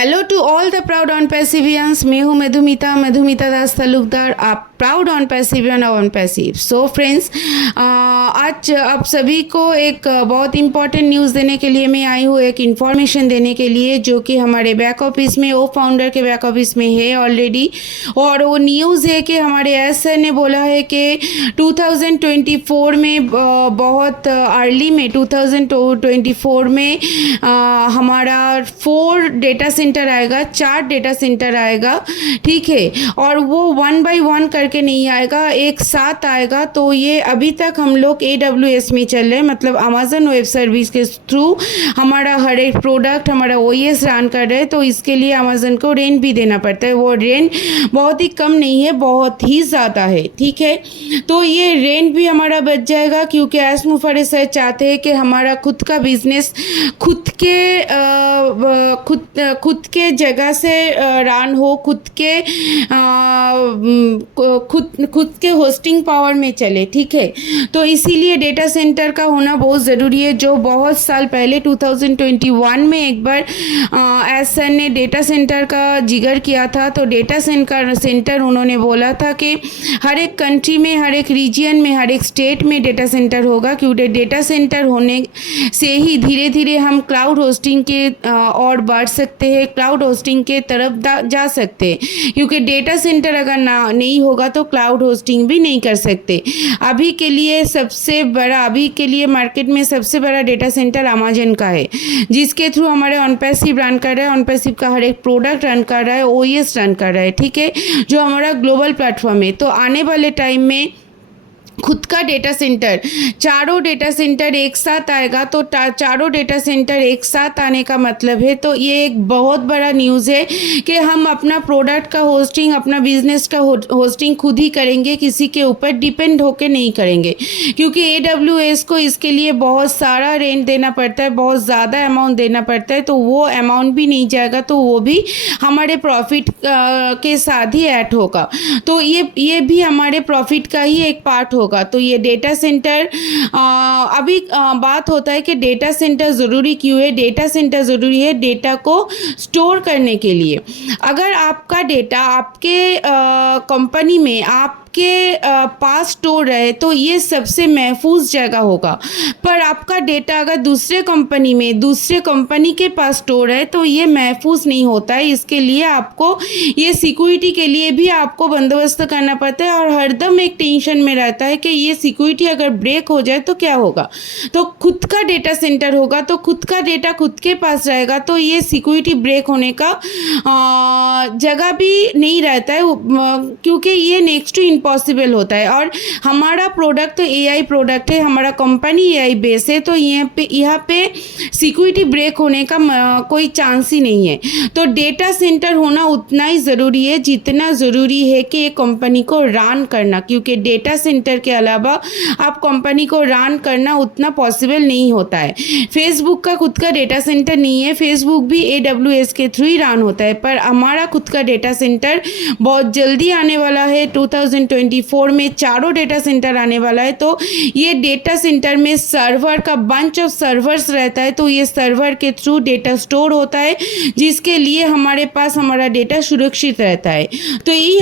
Hello to all the proud on पैसिवियंस। मैं हूँ मधुमिता दास तालुकदार, आप प्राउड ऑन पैसिवियन ऑन पैसिव। सो फ्रेंड्स, आज आप सभी को एक बहुत इंपॉर्टेंट न्यूज़ देने के लिए मैं आई हूँ, एक इन्फॉर्मेशन देने के लिए जो कि हमारे बैक ऑफिस में, वो फाउंडर के बैक ऑफिस में है ऑलरेडी। और वो न्यूज़ है कि हमारे एस सर ने बोला है कि 2024 में बहुत अर्ली में 2024 में हमारा 4 डेटा सेंटर आएगा, 4 डेटा सेंटर आएगा, ठीक है। और वो 1 बाय 1 करके नहीं आएगा, एक साथ आएगा। तो ये अभी तक हम लोग AWS में चल रहे हैं, मतलब अमेजन वेब सर्विस के थ्रू हमारा हर एक प्रोडक्ट हमारा OS रन कर रहे हैं। तो इसके लिए अमेजन को रेंट भी देना पड़ता है। वो रेंट बहुत ही कम नहीं है, बहुत ही ज़्यादा है, ठीक है। तो ये रेंट भी हमारा बच जाएगा, क्योंकि एस मुफरे सर चाहते हैं कि हमारा खुद का बिजनेस खुद के जगह से रन हो, खुद के होस्टिंग पावर में चले, ठीक है। तो इसीलिए डेटा सेंटर का होना बहुत ज़रूरी है। जो बहुत साल पहले 2021 में एक बार एस सर ने डेटा सेंटर का जिक्र किया था। तो डेटा सेंटर उन्होंने बोला था कि हर एक कंट्री में, हर एक रीजन में, हर एक स्टेट में डेटा सेंटर होगा, क्योंकि डेटा सेंटर होने से ही धीरे धीरे हम क्लाउड होस्टिंग के और बढ़ सकते हैं, क्लाउड होस्टिंग के तरफ जा सकते हैं। क्योंकि डेटा सेंटर अगर नहीं होगा तो क्लाउड होस्टिंग भी नहीं कर सकते। अभी के लिए मार्केट में सबसे बड़ा डेटा सेंटर अमेजन का है, जिसके थ्रू हमारे ऑनपैसिव रन कर रहा है, ऑनपैसिव का हर एक प्रोडक्ट रन कर रहा है, OS रन कर रहा है, ठीक है, जो हमारा ग्लोबल प्लेटफॉर्म है। तो आने वाले टाइम में खुद का डेटा सेंटर, चारों डेटा सेंटर एक साथ आएगा। तो चारों डेटा सेंटर एक साथ आने का मतलब है, तो ये एक बहुत बड़ा न्यूज़ है कि हम अपना प्रोडक्ट का होस्टिंग, अपना बिजनेस का होस्टिंग खुद ही करेंगे, किसी के ऊपर डिपेंड होकर नहीं करेंगे। क्योंकि AWS को इसके लिए बहुत सारा रेंट देना पड़ता है, बहुत ज़्यादा अमाउंट देना पड़ता है। तो वो अमाउंट भी नहीं जाएगा, तो वो भी हमारे प्रॉफिट के साथ ही ऐड होगा। तो ये भी हमारे प्रॉफिट का ही एक पार्ट होगा। तो ये डेटा सेंटर, अभी बात होता है कि डेटा सेंटर ज़रूरी क्यों है। डेटा सेंटर ज़रूरी है डेटा को स्टोर करने के लिए। अगर आपका डेटा आपके कंपनी में आपके पास स्टोर रहे तो ये सबसे महफूज जगह होगा। पर आपका डेटा अगर दूसरे कंपनी में, दूसरे कंपनी के पास स्टोर है तो ये महफूज नहीं होता है। इसके लिए आपको ये सिक्योरिटी के लिए भी आपको बंदोबस्त करना पड़ता है, और हरदम एक टेंशन में रहता है कि ये सिक्योरिटी अगर ब्रेक हो जाए तो क्या होगा। तो खुद का डेटा सेंटर होगा तो खुद का डेटा खुद के पास रहेगा, तो ये सिक्योरिटी ब्रेक होने का जगह भी नहीं रहता है, क्योंकि ये नेक्स्ट टू इम्पॉसिबल होता है। और हमारा प्रोडक्ट तो AI प्रोडक्ट है, हमारा कंपनी AI बेस है, तो यहाँ पे सिक्योरिटी ब्रेक होने का कोई चांस ही नहीं है। तो डेटा सेंटर होना उतना ही ज़रूरी है जितना ज़रूरी है कि एक कंपनी को रन करना, क्योंकि डेटा सेंटर के अलावा आप कंपनी को रन करना उतना पॉसिबल नहीं होता है। फेसबुक का खुद का डेटा सेंटर नहीं है, फेसबुक भी AWS के थ्रू ही रन होता है। पर हमारा खुद का डेटा सेंटर बहुत जल्दी आने वाला है, 2024 में चारों डेटा सेंटर आने वाला है। तो ये डेटा सेंटर में सर्वर का बंच ऑफ सर्वर्स रहता है, तो ये सर्वर के थ्रू डेटा स्टोर होता है, जिसके लिए हमारे पास हमारा डेटा सुरक्षित रहता है। तो यही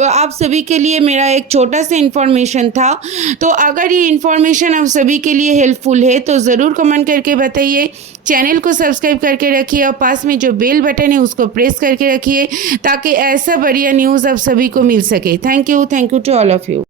आप सभी के लिए मेरा एक छोटा सा इन्फॉर्मेशन था। तो अगर ये इन्फॉर्मेशन आप सभी के लिए हेल्पफुल है तो ज़रूर कमेंट करके बताइए। चैनल को सब्सक्राइब करके रखिए और पास में जो बेल बटन है उसको प्रेस करके रखिए, ताकि ऐसा बढ़िया न्यूज़ आप सभी को मिल सके। Thank you to all of you.